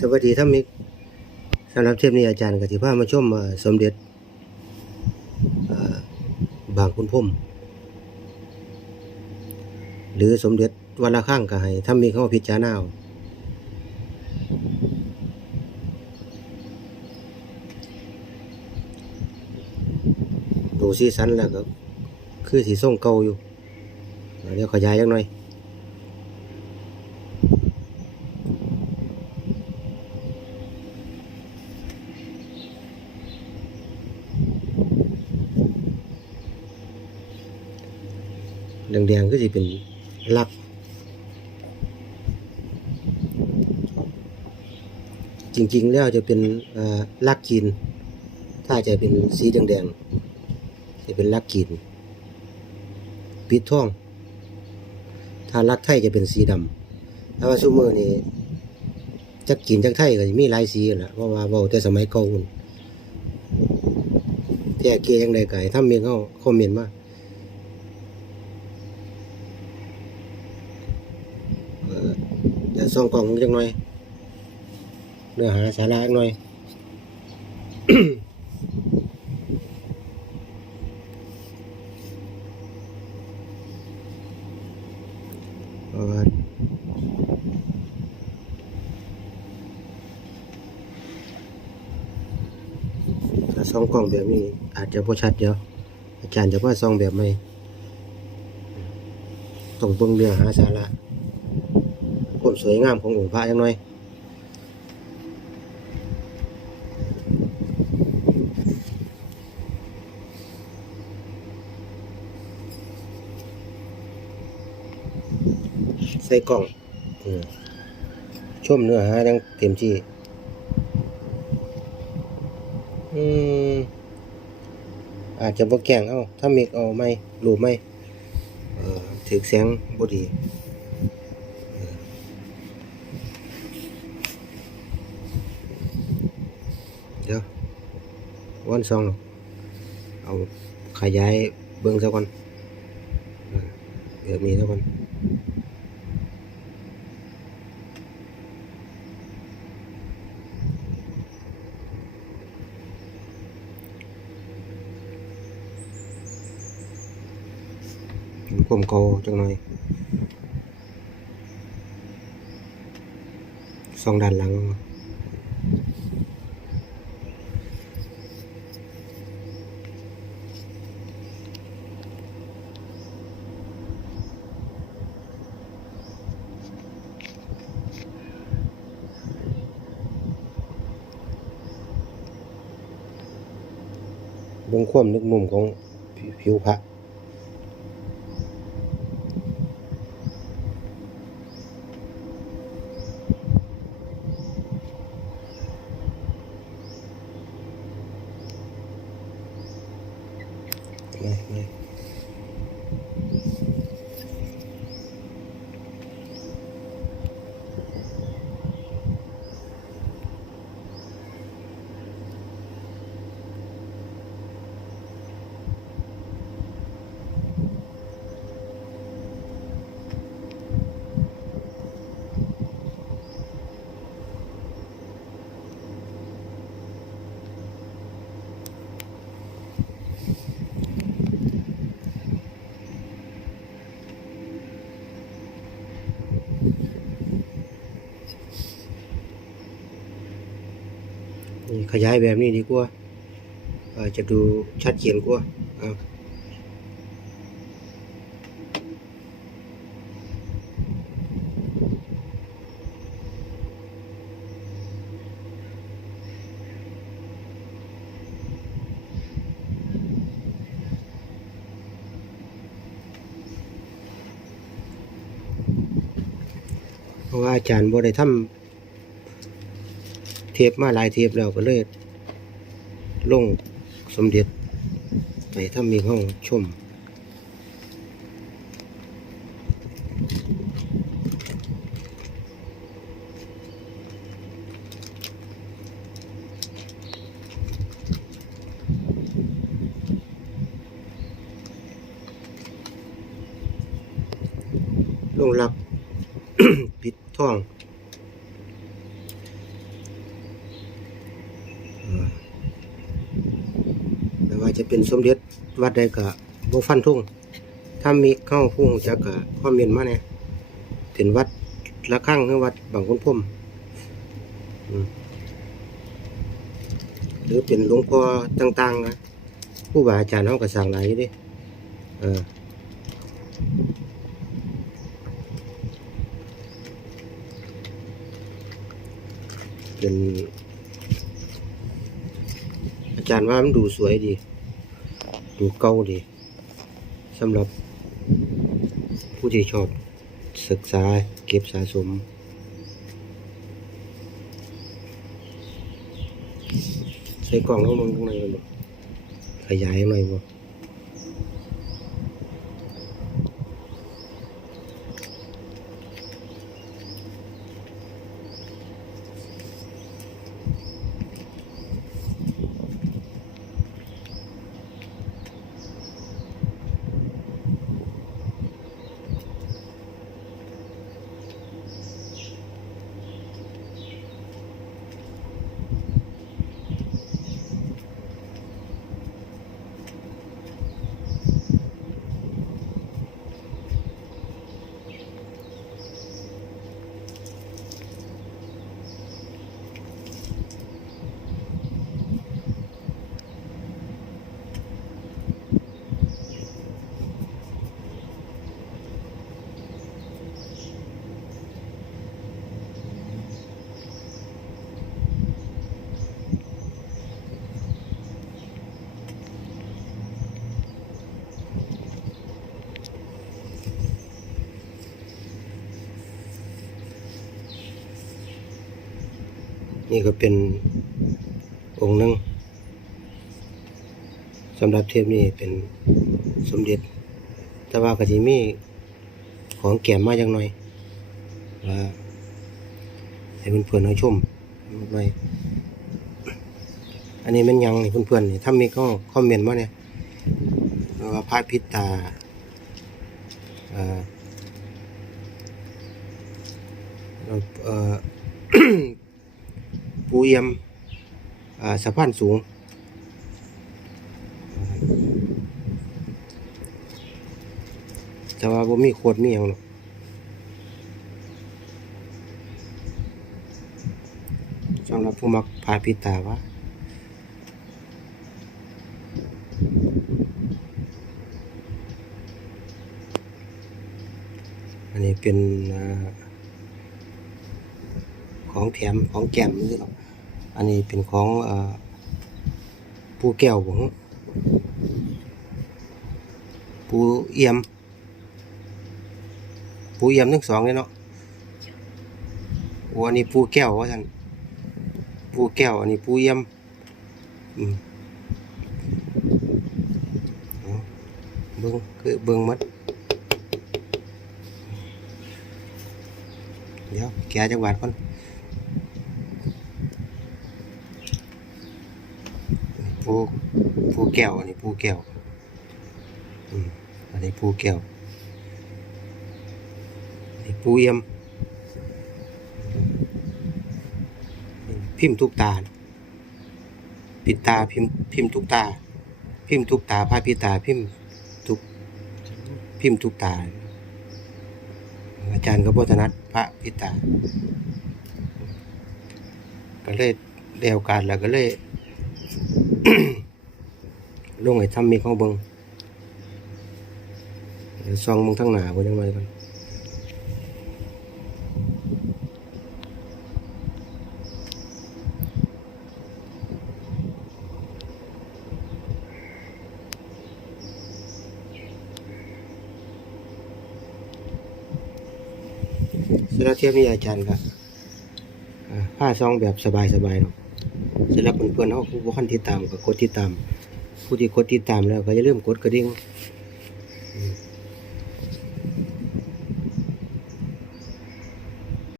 สวัสดีท่านมิกสำหรับเทปนี้อาจารย์กติภามาชมเอ่อสมเด็จบางคุณพรหมหรือสมเด็จวัดละข้างก็ให้ท่านมิกเข้าพิจารณาเอาดูสีสันแล้วก็คือสีส้มเก่าอยู่เดี๋ยวขยายจักหน่อย แดงๆก็จะเป็นลักจริงๆแล้วจะเป็นลักกิน ถ้าจะเป็นสีแดงๆจะเป็นลักกิน ปิดท่อง ถ้าลักไทยจะเป็นสีดำแต่ว่าซูเมอร์นี่จักกินจักไทยก็จะมีหลายสีแหละเพราะว่าเว้าแต่สมัยเก่าพุ่นแท้เกยังไดก็ให้ทำเมียเขาคอมเมนต์มาดี๋ยว ส่องกล่องจังหน่อยเนื้อหาสาระจักหน่อยเพราะว่าถ้าส่องกล่องแบบนี้ อาจจะพอชัดเดียวอาจารย์จะว่าส่องแบบไม่ต้องเบิ่งเนื้อหาสาระ ความสวยงามขององค์พระจังหน่อยใส่กล่องอืมชมเนื้อหายังเต็มที่อืมอาจจะบ่แกล้งเอาถ้ามีเอาไม่รูปไม่เอ่อถึกแสงบ่ดี เดี๋ยว วันสองหรอกเอาขยายเบิ้งซะก่อนอ่าแบบนี้ซะก่อนกลมเกาจังหน่อยสองด้านหลัง เบื้องความนึกนุ่มของผิผิวพระไม่ ขยายแบบนี้ดีกว่าจะดูชัดเจนกว่าอ่าเพราะว่าอาจารย์บ่ได้ทำ เทปมาหลายเทปแล้วก็เลยลงสมเด็จไปถ้ามีห้องชมลงหลักปิดท่อง จะเป็นสมเด็จวัดใดก็บ่ฟันทุ่งถ้ามีเข้าผู้รู้จักก็คอมเมนต์มาแหน่เป็นวัดละครั้งหรือวัดบางคนพรมอืมหรือเป็นหลวงพ่อต่างๆนะผู้บาอาจารย์เฮาก็สร้างหลายด้เออเป็นอาจารย์ว่ามันดูสวยดี ดูเก่าดีสำหรับผู้ที่ชอบศึกษาเก็บสะสม ใส่กล่องแล้วมันข้างในมันบ่ขยายหน่อยบ่ นี่ก็เป็นองค์หนึ่งสำหรับเทปนี้เป็นสมเด็จ แต่ว่าก็จะมีของแก้มมาอย่างหน่อยว่าให้เพื่อนๆเอาชมหน่อยอันนี้มันยังเพื่อนๆนี่ถ้ามีก็คอมเมนต์มาเนี่ยว่าพระพิตาเอ่อเอ่อ ปูเอี่ยมสะพานสูง แต่ว่าบ่มีโคตรมีหยังหรอกสำหรับผู้มักพาพิตาว่าอันนี้เป็นอ่า ของแถมของแก้มนี่หรอกอันนี้เป็นของอปูแก้วผมปูเอี่ยม ปูเอี่ยมทั้งสองเลยเนาะอันนี้ปูแก้วว่าท่านปูแก้ว อันนี้ปูเอี่ยมอืมเบิ้งคือเบิ้งมัดเดี๋ยวแกจังหวัดก่อน ปูปูแก้วอันนี้ปูแก้วอืมอันนี้ปูแก้วอันนี้ปูเอี่ยมพิมพ์ทุกตา ปิดตาพิมพ์พิมพ์ทุกตา พิมพ์ทุกตาพาปิตาพิมพ์ทุกพิมพ์ทุกตา อาจารย์ก็บถนัดพระพิตา ก็เลยได้โอกาสแล้วก็เลย ลงให้ทำมีของเบิงเดี๋ยวซองมึงทั้งหนาบ่จังไว้กันสำหรับเทียบนี้อาจารย์ก็อ่าผ้าซองแบบสบายๆเนาะสำหรับเพื่อนๆเขาผู้บ่คันติดตามก็กดติดตาม ผู้ที่กดติดตามแล้วก็อย่าลืมกดกระดิ่ง